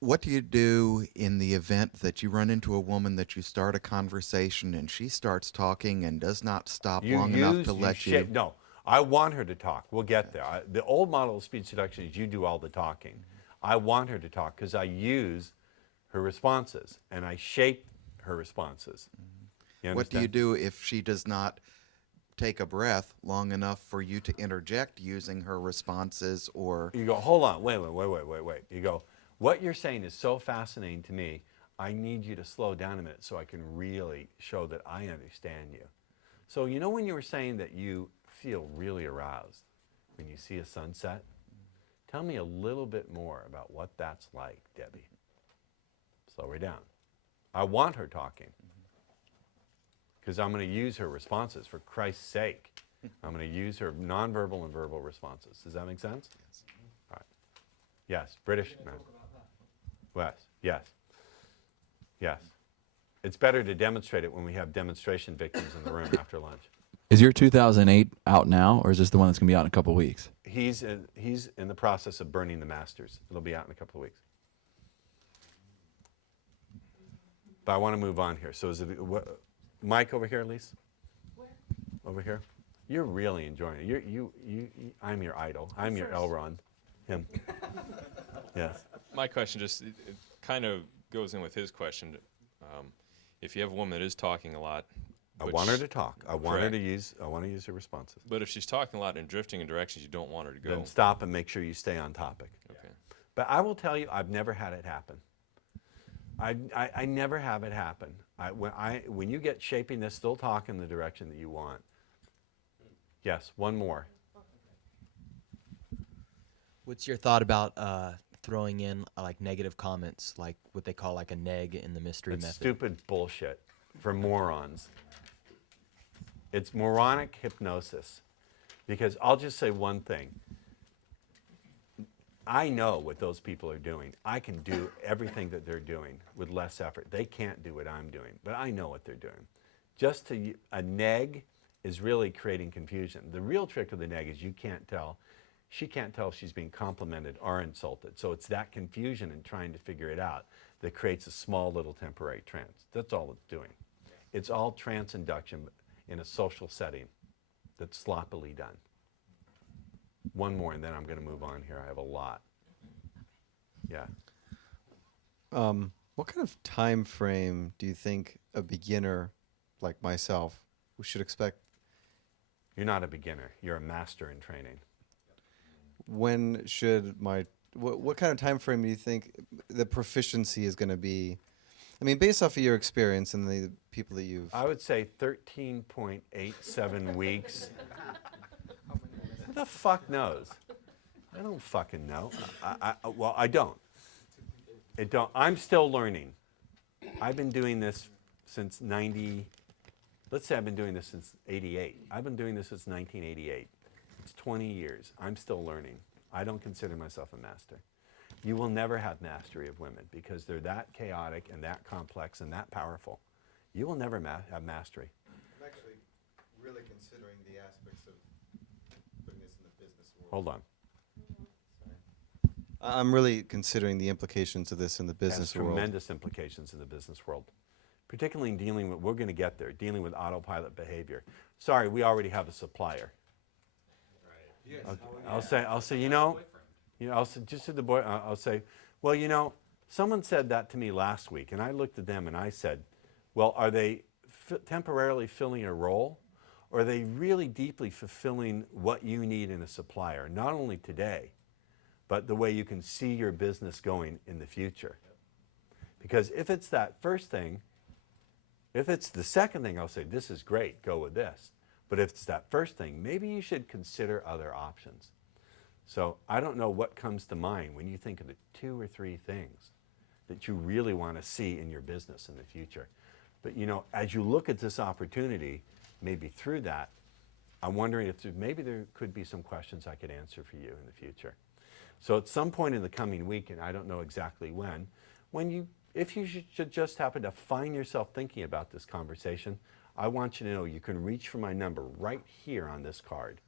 What do you do in the event that you run into a woman that you start a conversation and she starts talking and does not stop long enough to let you? No, I want her to talk. We'll get there. The old model of speech seduction is you do all the talking. I want her to talk because I use her responses and I shape her responses. You What do you understand? do if she does not take a breath long enough for you to interject using her responses or You go, hold on, wait. You go, what you're saying is so fascinating to me. I need you to slow down a minute so I can really show that I understand you. So, you know, when you were saying that you feel really aroused when you see a sunset, tell me a little bit more about what that's like, Debbie. Slow her down. I want her talking because I'm going to use her responses for Christ's sake. I'm going to use her nonverbal and verbal responses. Does that make sense? yes. All right. Yes, British man. Yes, yes, yes. It's better to demonstrate it when we have demonstration victims in the room after lunch. Is your 2008 out now, or is this the one that's going to be out in a couple of weeks? He's in the process of burning the masters. It'll be out in a couple of weeks. But I want to move on here. So is it Mike over here, Elise? Where? Over here? You're really enjoying it. I'm your idol. I'm your Elron. Him. Yes. My question just it kind of goes in with his question. If you have a woman that is talking a lot, I want her to talk. I want Correct. to use her responses. but if she's talking a lot and drifting in directions you don't want her to go, Then stop and make sure you stay on topic. okay. But I will tell you, I've never had it happen. I never have it happen. When you get shaping this, still talk in the direction that you want. Yes, one more. What's your thought about throwing in like negative comments, like what they call like a neg in the mystery It's method? stupid bullshit for morons. It's moronic hypnosis. Because I'll just say one thing. I know what those people are doing. I can do everything that they're doing with less effort. They can't do what I'm doing, but I know what they're doing. A neg is really creating confusion. The real trick of the neg is you can't tell. She can't tell if she's being complimented or insulted. So it's that confusion in trying to figure it out that creates a small little temporary trance. That's all it's doing. It's all trance induction in a social setting that's sloppily done. One more, and then I'm going to move on here. I have a lot. Yeah. What kind of time frame do you think a beginner like myself should expect? You're not a beginner. You're a master in training. When should what kind of time frame do you think the proficiency is going to be? I mean, based off of your experience and the people that you've. I would say 13.87 weeks. Who the fuck knows? I don't fucking know. Well, I don't. I'm still learning. I've been doing this since 90. Let's say I've been doing this since 88. I've been doing this since 1988. It's 20 years. I'm still learning. I don't consider myself a master. You will never have mastery of women because they're that chaotic and that complex and that powerful. You will never have mastery. I'm actually really considering the aspects of putting this in the business world. Hold on. I'm really considering the implications of this in the It has business world. tremendous implications in the business world, particularly in dealing with, we're going to get there, dealing with autopilot behavior. Sorry, we already have a supplier. Okay. I'll say, I'll say, just to the boy, I'll say, well, someone said that to me last week, and I looked at them and I said, well, are they temporarily filling a role, or are they really deeply fulfilling what you need in a supplier, not only today, but the way you can see your business going in the future? Because if it's that first thing, if it's the second thing, I'll say, this is great, go with this. But if it's that first thing, maybe you should consider other options. So I don't know what comes to mind when you think of the 2 or 3 things that you really want to see in your business in the future. But as you look at this opportunity, maybe through that, I'm wondering if maybe there could be some questions I could answer for you in the future. So at some point in the coming week, and I don't know exactly when if you should just happen to find yourself thinking about this conversation, I want you to know you can reach for my number right here on this card.